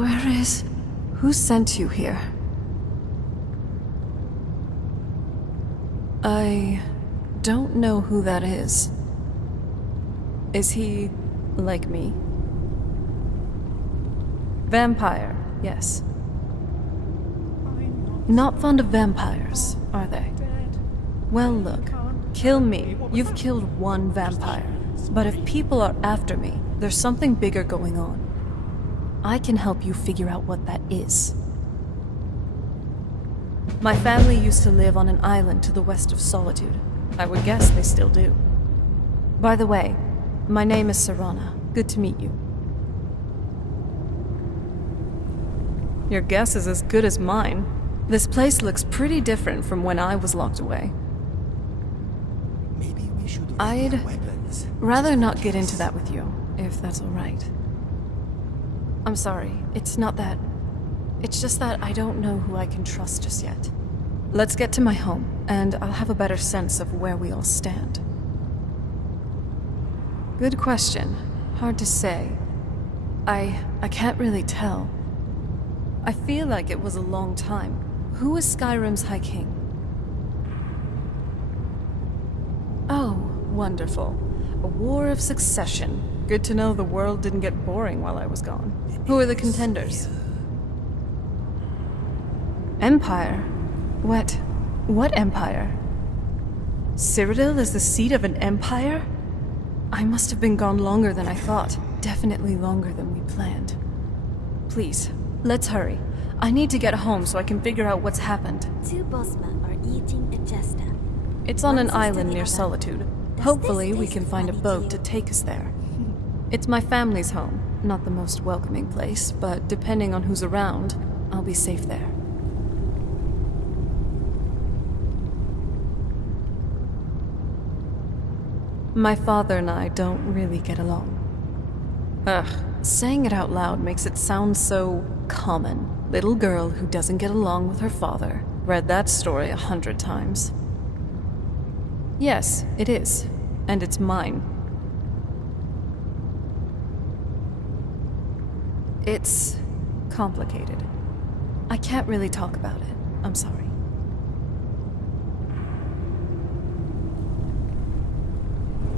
Where is... Who sent you here? I don't know who that is. Is he like me? Vampire, yes. Not fond of vampires, are they? Well, look. Kill me. You've killed one vampire. But if people are after me, there's something bigger going on. I can help you figure out what that is. My family used to live on an island to the west of Solitude. I would guess they still do. By the way, my name is Serana. Good to meet you. Your guess is as good as mine. This place looks pretty different from when I was locked away. Maybe we should I'd weapons. rather not get into that with you, if that's all right. I'm sorry, it's not that. It's just that I don't know who I can trust just yet. Let's get to my home, and I'll have a better sense of where we all stand. Good question. Hard to say. I can't really tell. I feel like it was a long time. Who is Skyrim's High King? Oh, wonderful. A war of succession. Good to know the world didn't get boring while I was gone. Who are the contenders? Empire? What empire? Cyrodiil is the seat of an empire? I must have been gone longer than I thought. Definitely longer than we planned. Please, let's hurry. I need to get home so I can figure out what's happened. Two Bosma are eating a jester. It's on One an sister island the near other. Solitude. Does Hopefully this we taste can find a funny boat to to you? take us there. It's my family's home. Not the most welcoming place, but depending on who's around, I'll be safe there. My father and I don't really get along. Ugh, saying it out loud makes it sound so common. Little girl who doesn't get along with her father. Read that story 100 times. Yes, it is. And it's mine. It's complicated. I can't really talk about it. I'm sorry.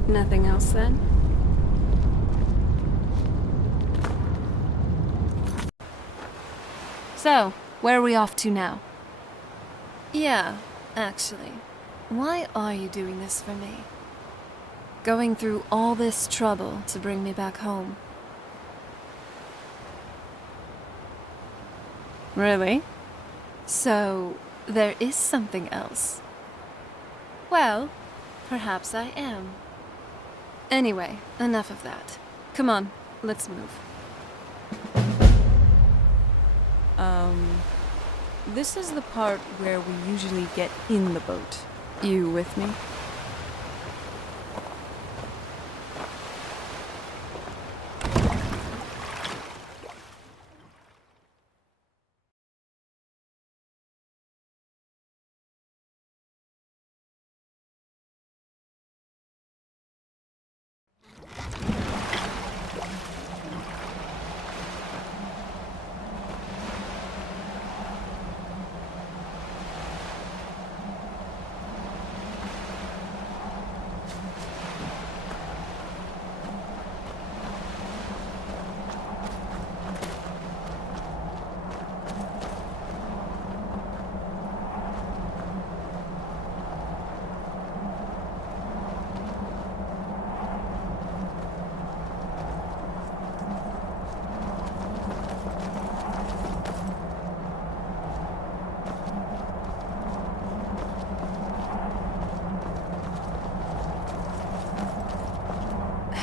Nothing else then? So, where are we off to now? Yeah, actually. Why are you doing this for me? Going through all this trouble to bring me back home. Really? So, there is something else. Well, perhaps I am. Anyway, enough of that. Come on, let's move. This is the part where we usually get in the boat. You with me?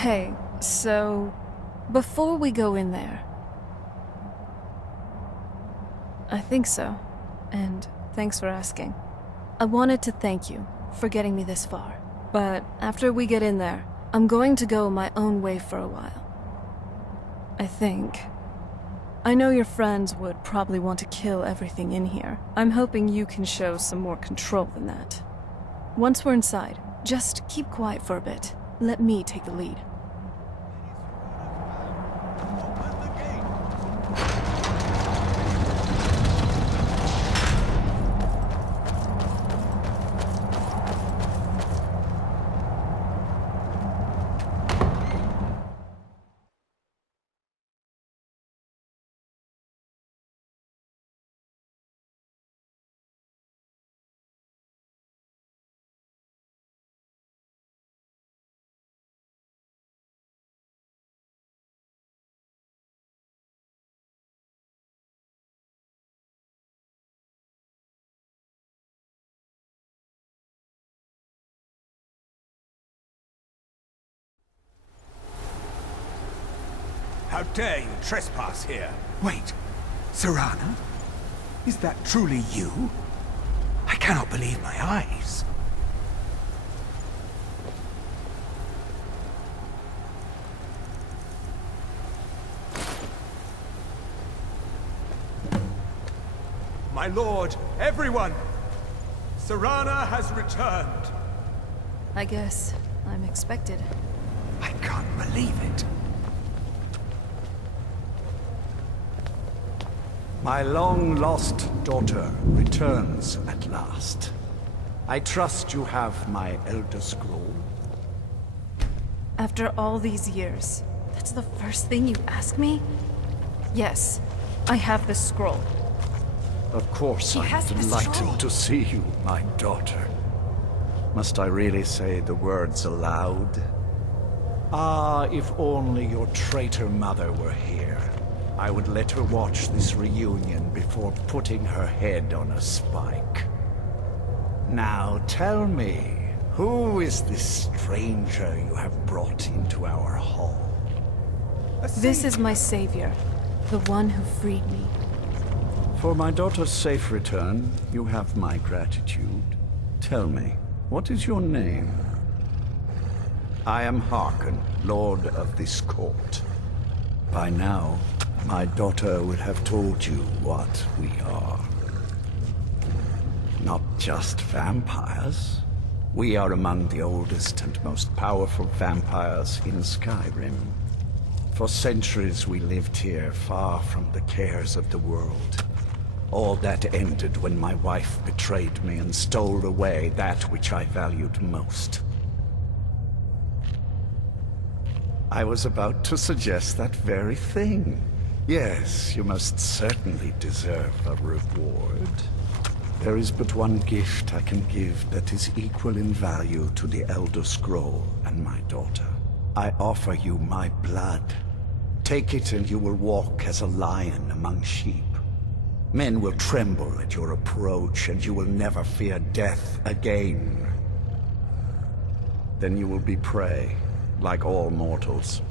Hey, so, before we go in there... I think so, and thanks for asking. I wanted to thank you for getting me this far, but after we get in there, I'm going to go my own way for a while. I think. I know your friends would probably want to kill everything in here. I'm hoping you can show some more control than that. Once we're inside, just keep quiet for a bit. Let me take the lead. How dare you trespass here? Wait, Serana? Is that truly you? I cannot believe my eyes. My lord, everyone! Serana has returned. I guess I'm expected. I can't believe it. My long-lost daughter returns at last. I trust you have my Elder Scroll. After all these years, that's the first thing you ask me? Yes, I have the scroll. Of course, I'm delighted to see you, my daughter. Must I really say the words aloud? Ah, if only your traitor mother were here. I would let her watch this reunion before putting her head on a spike. Now tell me, who is this stranger you have brought into our hall? This is my savior, the one who freed me. For my daughter's safe return, you have my gratitude. Tell me, what is your name? I am Harkon, Lord of this court. By now, my daughter would have told you what we are. Not just vampires. We are among the oldest and most powerful vampires in Skyrim. For centuries we lived here, far from the cares of the world. All that ended when my wife betrayed me and stole away that which I valued most. I was about to suggest that very thing. Yes, you most certainly deserve a reward. There is but one gift I can give that is equal in value to the Elder Scroll and my daughter. I offer you my blood. Take it and you will walk as a lion among sheep. Men will tremble at your approach, and you will never fear death again. Then you will be prey, like all mortals.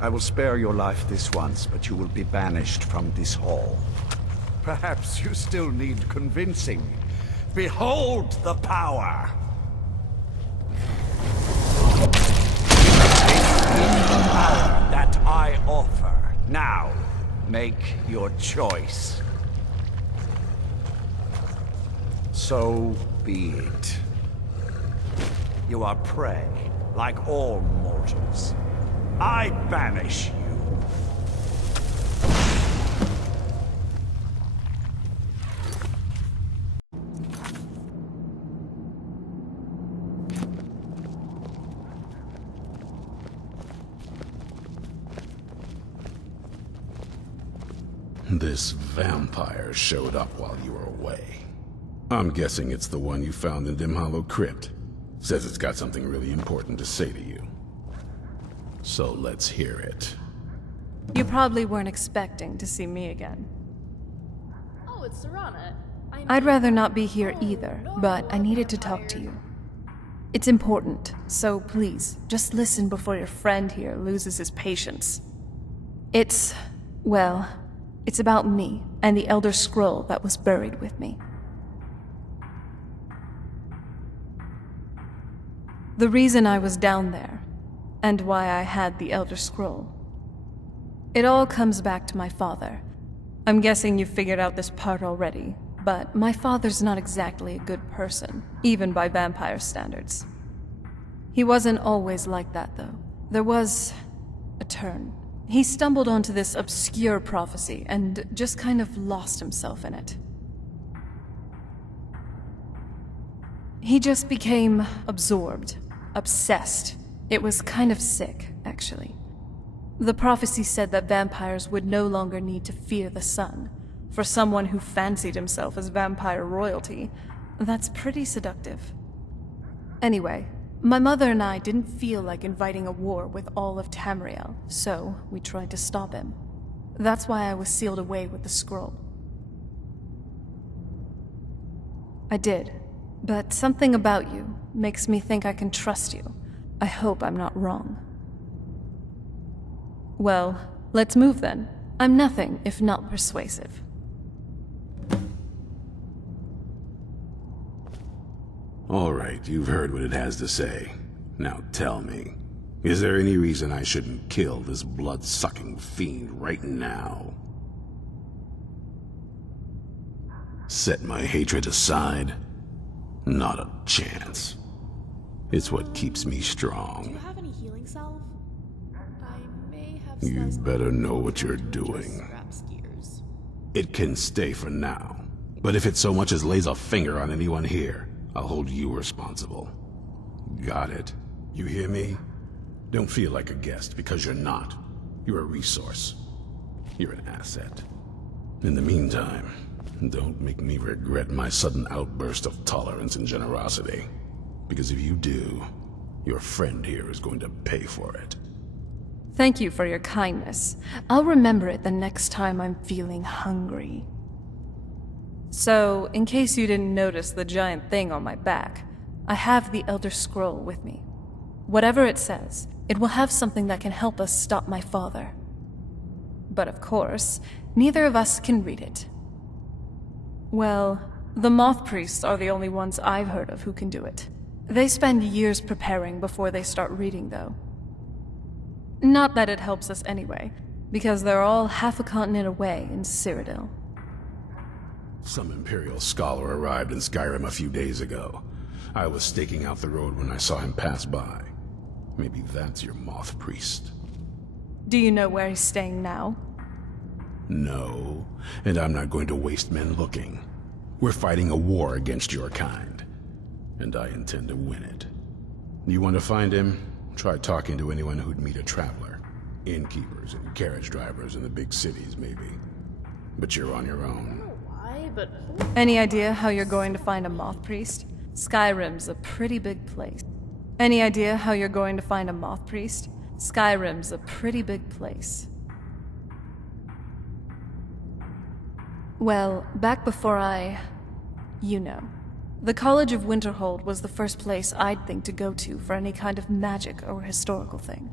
I will spare your life this once, but you will be banished from this hall. Perhaps you still need convincing. Behold the power! Taste the power that I offer. Now, make your choice. So be it. You are prey, like all mortals. I banish you. This vampire showed up while you were away. I'm guessing it's the one you found in Dim Hollow Crypt. Says it's got something really important to say to you. So let's hear it. You probably weren't expecting to see me again. Oh, it's Serana. I'd rather not be here either, but I needed to talk to you. It's important, so please, just listen before your friend here loses his patience. It's about me and the Elder Scroll that was buried with me. The reason I was down there, and why I had the Elder Scroll. It all comes back to my father. I'm guessing you figured out this part already, but my father's not exactly a good person, even by vampire standards. He wasn't always like that, though. There was a turn. He stumbled onto this obscure prophecy and just kind of lost himself in it. He just became absorbed, obsessed. It was kind of sick, actually. The prophecy said that vampires would no longer need to fear the sun. For someone who fancied himself as vampire royalty, that's pretty seductive. Anyway, my mother and I didn't feel like inviting a war with all of Tamriel, so we tried to stop him. That's why I was sealed away with the scroll. I did, but something about you makes me think I can trust you. I hope I'm not wrong. Well, Let's move then. I'm nothing if not persuasive. All right, you've heard what it has to say. Now tell me, is there any reason I shouldn't kill this blood-sucking fiend right now? Set my hatred aside? Not a chance. It's what keeps me Do you strong. have any healing salve? I may have You sliced better my know what you're just doing. scrap skiers. It can stay for now, but if it so much as lays a finger on anyone here, I'll hold you responsible. Got it? You hear me? Don't feel like a guest, because you're not. You're a resource. You're an asset. In the meantime, don't make me regret my sudden outburst of tolerance and generosity. Because if you do, your friend here is going to pay for it. Thank you for your kindness. I'll remember it the next time I'm feeling hungry. So, in case you didn't notice the giant thing on my back, I have the Elder Scroll with me. Whatever it says, it will have something that can help us stop my father. But of course, neither of us can read it. Well, the Moth Priests are the only ones I've heard of who can do it. They spend years preparing before they start reading, though. Not that it helps us anyway, because they're all half a continent away in Cyrodiil. Some Imperial scholar arrived in Skyrim a few days ago. I was staking out the road when I saw him pass by. Maybe that's your Moth Priest. Do you know where he's staying now? No, and I'm not going to waste men looking. We're fighting a war against your kind, and I intend to win it. You want to find him? Try talking to anyone who'd meet a traveler. Innkeepers and carriage drivers in the big cities, maybe. But you're on your I own. don't know why, but Any idea how you're going to find a Moth Priest? Skyrim's a pretty big place. Any idea how you're going to find a Moth Priest? Skyrim's a pretty big place. Well, back before you know. The College of Winterhold was the first place I'd think to go to for any kind of magic or historical thing.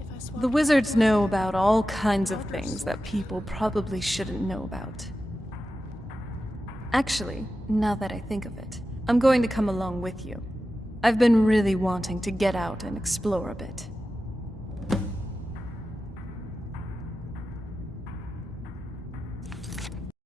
if I swap The wizards know about all kinds of things that people probably shouldn't know about. Actually, now that I think of it, I'm going to come along with you. I've been really wanting to get out and explore a bit.